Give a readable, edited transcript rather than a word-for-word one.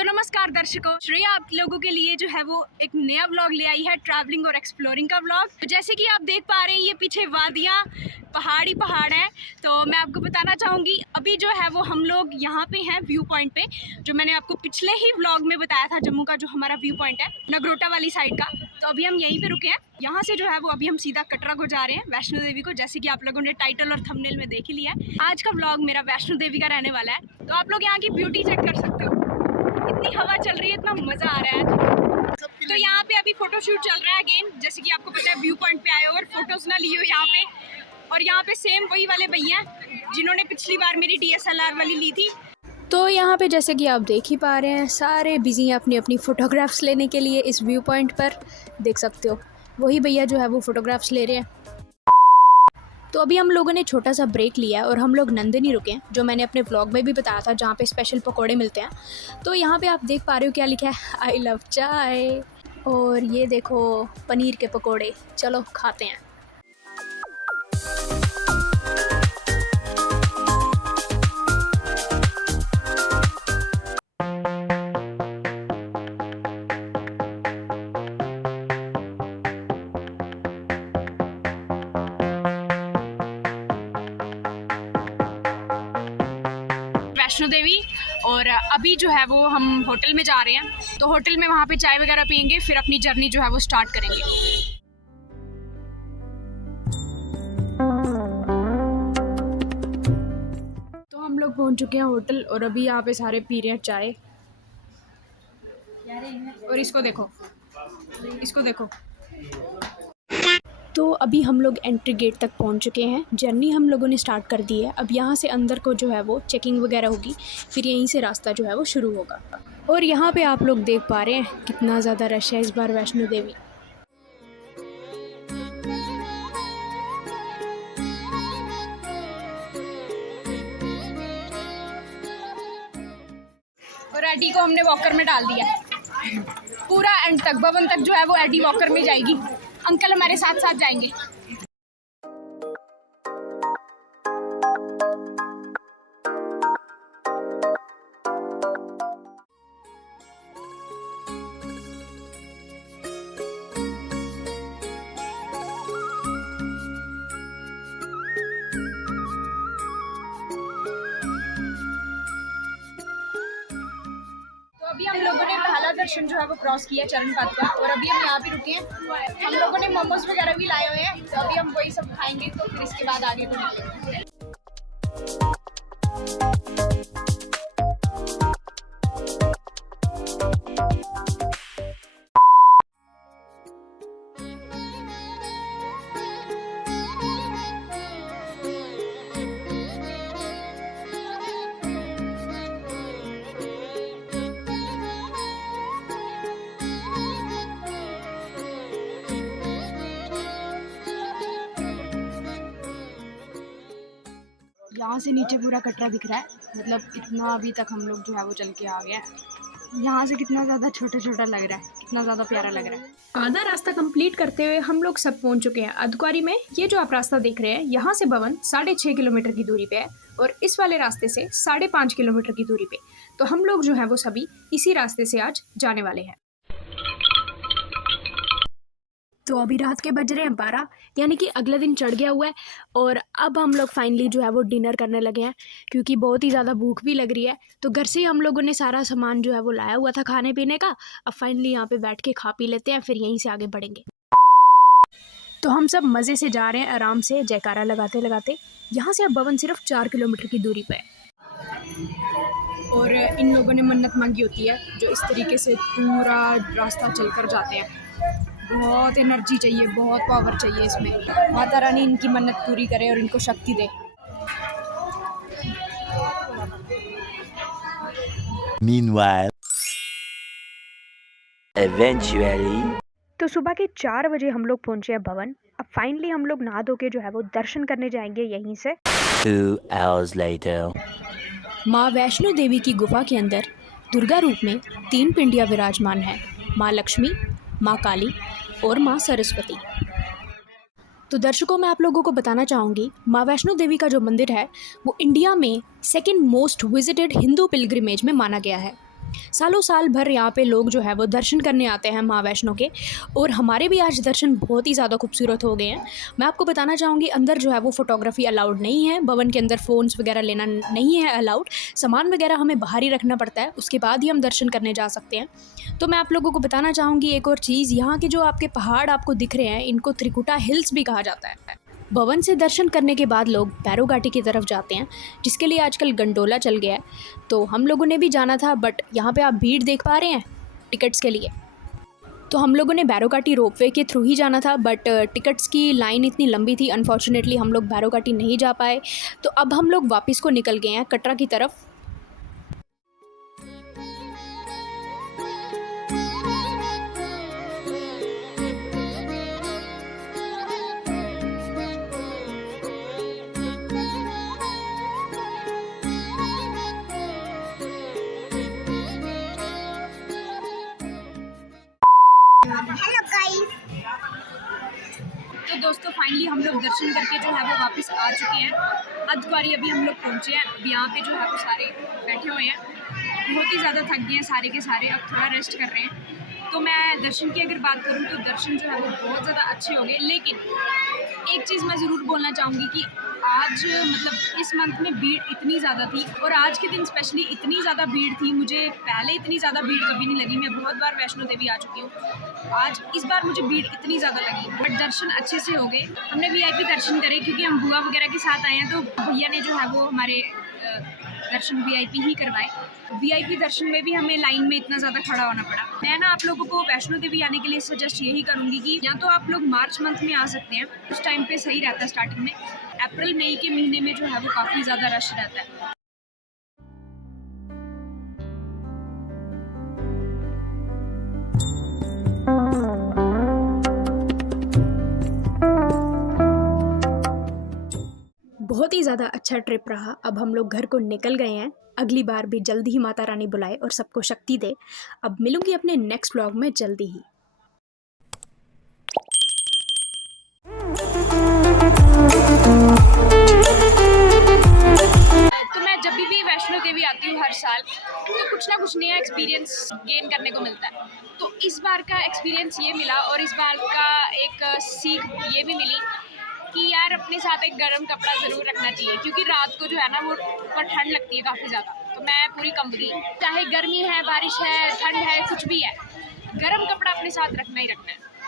तो नमस्कार दर्शकों, श्रेया आप लोगों के लिए जो है वो एक नया व्लॉग ले आई है, ट्रैवलिंग और एक्सप्लोरिंग का व्लॉग। तो जैसे कि आप देख पा रहे हैं, ये पीछे वादियाँ पहाड़ हैं। तो मैं आपको बताना चाहूँगी, अभी जो है वो हम लोग यहाँ पे हैं व्यू पॉइंट पे, जो मैंने आपको पिछले ही व्लॉग में बताया था, जम्मू का जो हमारा व्यू पॉइंट है नगरोटा वाली साइड का। तो अभी हम यहीं पे रुके हैं। यहाँ से जो है वो अभी हम सीधा कटरा को जा रहे हैं, वैष्णो देवी को, जैसे कि आप लोगों ने टाइटल और थंबनेल में देख ही लिया है। आज का व्लॉग मेरा वैष्णो देवी का रहने वाला है। तो आप लोग यहाँ की ब्यूटी चेक कर सकते हो, इतनी हवा चल रही है, इतना मज़ा आ रहा है। तो यहाँ पे अभी फोटोशूट चल रहा है अगेन, जैसे कि आपको पता है व्यू पॉइंट पे आए हो और फोटोज ना लिए हो यहाँ पे। और यहाँ पे सेम वही वाले भैया हैं जिन्होंने पिछली बार मेरी DSLR वाली ली थी। तो यहाँ पे जैसे कि आप देख ही पा रहे हैं, सारे बिजी हैं अपनी अपनी फ़ोटोग्राफ्स लेने के लिए। इस व्यू पॉइंट पर देख सकते हो, वही भैया जो है वो फ़ोटोग्राफ्स ले रहे हैं। तो अभी हम लोगों ने छोटा सा ब्रेक लिया और हम लोग नंदनी रुके हैं, जो मैंने अपने व्लॉग में भी बताया था, जहाँ पे स्पेशल पकोड़े मिलते हैं। तो यहाँ पे आप देख पा रहे हो क्या लिखा है, आई लव चाय। और ये देखो पनीर के पकोड़े, चलो खाते हैं। वैष्णो देवी, और अभी जो है वो हम होटल में जा रहे हैं। तो होटल में वहाँ पे चाय वगैरह पियेंगे, फिर अपनी जर्नी जो है वो स्टार्ट करेंगे। तो हम लोग पहुँच चुके हैं होटल और अभी यहाँ पे सारे पी रहे हैं चाय। और इसको देखो, इसको देखो। तो अभी हम लोग एंट्री गेट तक पहुंच चुके हैं। जर्नी हम लोगों ने स्टार्ट कर दी है। अब यहाँ से अंदर को जो है वो चेकिंग वगैरह होगी, फिर यहीं से रास्ता जो है वो शुरू होगा। और यहाँ पे आप लोग देख पा रहे हैं कितना ज़्यादा रश है इस बार वैष्णो देवी। और एडी को हमने वॉकर में डाल दिया पूरा एंड तक, भवन तक जो है वो एडी वॉकर में जाएगी। अंकल हमारे साथ साथ जाएंगे। अभी हम लोगों ने पहला दर्शन जो है वो क्रॉस किया चरण पाद का, और अभी हम यहाँ पे रुके हैं। हम लोगों ने मोमोज वगैरह भी लाए हुए हैं, तो अभी हम वही सब खाएंगे, तो फिर इसके बाद आगे बढ़ेंगे। यहाँ से नीचे पूरा कटरा दिख रहा है, मतलब इतना अभी तक हम लोग जो है वो चल के आ गए हैं। यहाँ से कितना ज़्यादा छोटा छोटा लग रहा है, कितना ज़्यादा प्यारा लग रहा है। आधा रास्ता कंप्लीट करते हुए हम लोग सब पहुंच चुके हैं अर्धकुंवारी में। ये जो आप रास्ता देख रहे हैं, यहाँ से भवन 6.5 किलोमीटर की दूरी पे है और इस वाले रास्ते से 5.5 किलोमीटर की दूरी पे। तो हम लोग जो है वो सभी इसी रास्ते से आज जाने वाले हैं। तो अभी रात के बज रहे हैं 12, यानी कि अगला दिन चढ़ गया हुआ है। और अब हम लोग फाइनली जो है वो डिनर करने लगे हैं, क्योंकि बहुत ही ज़्यादा भूख भी लग रही है। तो घर से ही हम लोगों ने सारा सामान जो है वो लाया हुआ था खाने पीने का। अब फाइनली यहाँ पे बैठ के खा पी लेते हैं, फिर यहीं से आगे बढ़ेंगे। तो हम सब मज़े से जा रहे हैं, आराम से जयकारा लगाते लगाते। यहाँ से अब भवन सिर्फ 4 किलोमीटर की दूरी पर है। और इन लोगों ने मन्नत मांगी होती है, जो इस तरीके से पूरा रास्ता चल कर जाते हैं। बहुत एनर्जी चाहिए, बहुत पावर चाहिए इसमें। माता रानी इनकी मन्नत पूरी करे और इनको शक्ति दे। Meanwhile, eventually, तो सुबह के 4 बजे हम लोग पहुंचे हैं भवन। अब फाइनली हम लोग नहा धो के जो है वो दर्शन करने जाएंगे यहीं से। 2 hours later. माँ वैष्णो देवी की गुफा के अंदर दुर्गा रूप में 3 पिंडियाँ विराजमान हैं, माँ लक्ष्मी, माँ काली और माँ सरस्वती। तो दर्शकों, मैं आप लोगों को बताना चाहूँगी, माँ वैष्णो देवी का जो मंदिर है वो इंडिया में 2nd most visited Hindu pilgrimage में माना गया है। सालों साल भर यहाँ पे लोग जो है वो दर्शन करने आते हैं माँ वैष्णो के, और हमारे भी आज दर्शन बहुत ही ज़्यादा खूबसूरत हो गए हैं। मैं आपको बताना चाहूँगी अंदर जो है वो फ़ोटोग्राफी अलाउड नहीं है, भवन के अंदर फ़ोन्स वगैरह लेना नहीं है अलाउड, सामान वगैरह हमें बाहर ही रखना पड़ता है, उसके बाद ही हम दर्शन करने जा सकते हैं। तो मैं आप लोगों को बताना चाहूँगी एक और चीज़, यहाँ के जो आपके पहाड़ आपको दिख रहे हैं इनको त्रिकुटा हिल्स भी कहा जाता है। भवन से दर्शन करने के बाद लोग भैरो घाटी की तरफ जाते हैं, जिसके लिए आजकल गंडोला चल गया है। तो हम लोगों ने भी जाना था, बट यहाँ पे आप भीड़ देख पा रहे हैं टिकट्स के लिए। तो हम लोगों ने भैरो घाटी रोपवे के थ्रू ही जाना था, बट टिकट्स की लाइन इतनी लंबी थी, अनफॉर्चुनेटली हम लोग भैरो घाटी नहीं जा पाए। तो अब हम लोग वापस को निकल गए हैं कटरा की तरफ। Hello guys. तो दोस्तों फाइनली हम लोग दर्शन करके जो है वो वापस आ चुके हैं। अर्धकुंवारी अभी हम लोग पहुँचे हैं। अब यहाँ पे जो है वो सारे बैठे हुए हैं, बहुत ही ज़्यादा थक गए हैं सारे के सारे, अब थोड़ा रेस्ट कर रहे हैं। तो मैं दर्शन की अगर बात करूँ तो दर्शन जो है वो बहुत ज़्यादा अच्छे हो गए, लेकिन एक चीज़ मैं ज़रूर बोलना चाहूँगी कि आज मतलब इस मंथ में भीड़ इतनी ज़्यादा थी, और आज के दिन स्पेशली इतनी ज़्यादा भीड़ थी, मुझे पहले इतनी ज़्यादा भीड़ कभी नहीं लगी। मैं बहुत बार वैष्णो देवी आ चुकी हूँ, आज इस बार मुझे भीड़ इतनी ज़्यादा लगी, बट दर्शन अच्छे से हो गए। हमने वीआईपी दर्शन करे क्योंकि हम बुआ वगैरह के साथ आए हैं, तो भैया ने जो है वो हमारे दर्शन वीआईपी ही करवाए। वीआईपी दर्शन में भी हमें लाइन में इतना ज़्यादा खड़ा होना पड़ा। मैं ना आप लोगों को वैष्णो देवी आने के लिए सजेस्ट यही करूँगी कि या तो आप लोग मार्च मंथ में आ सकते हैं, उस टाइम पे सही रहता है स्टार्टिंग में। अप्रैल मई के महीने में जो है वो काफ़ी ज़्यादा रश रहता है। बहुत ही ज़्यादा अच्छा ट्रिप रहा। अब हम लोग घर को निकल गए हैं, अगली बार भी जल्दी ही माता रानी बुलाए और सबको शक्ति दे। अब मिलूंगी अपने नेक्स्ट व्लॉग में जल्दी ही। तो मैं जब भी वैष्णो देवी आती हूँ हर साल, तो कुछ ना कुछ नया एक्सपीरियंस गेन करने को मिलता है। तो इस बार का एक्सपीरियंस ये मिला, और इस बार का एक सीख ये भी मिली कि यार अपने साथ एक गर्म कपड़ा ज़रूर रखना चाहिए, क्योंकि रात को जो है ना वो ऊपर ठंड लगती है काफ़ी ज़्यादा। तो मैं पूरी कंबली, चाहे गर्मी है, बारिश है, ठंड है, कुछ भी है, गर्म कपड़ा अपने साथ रखना ही रखना है।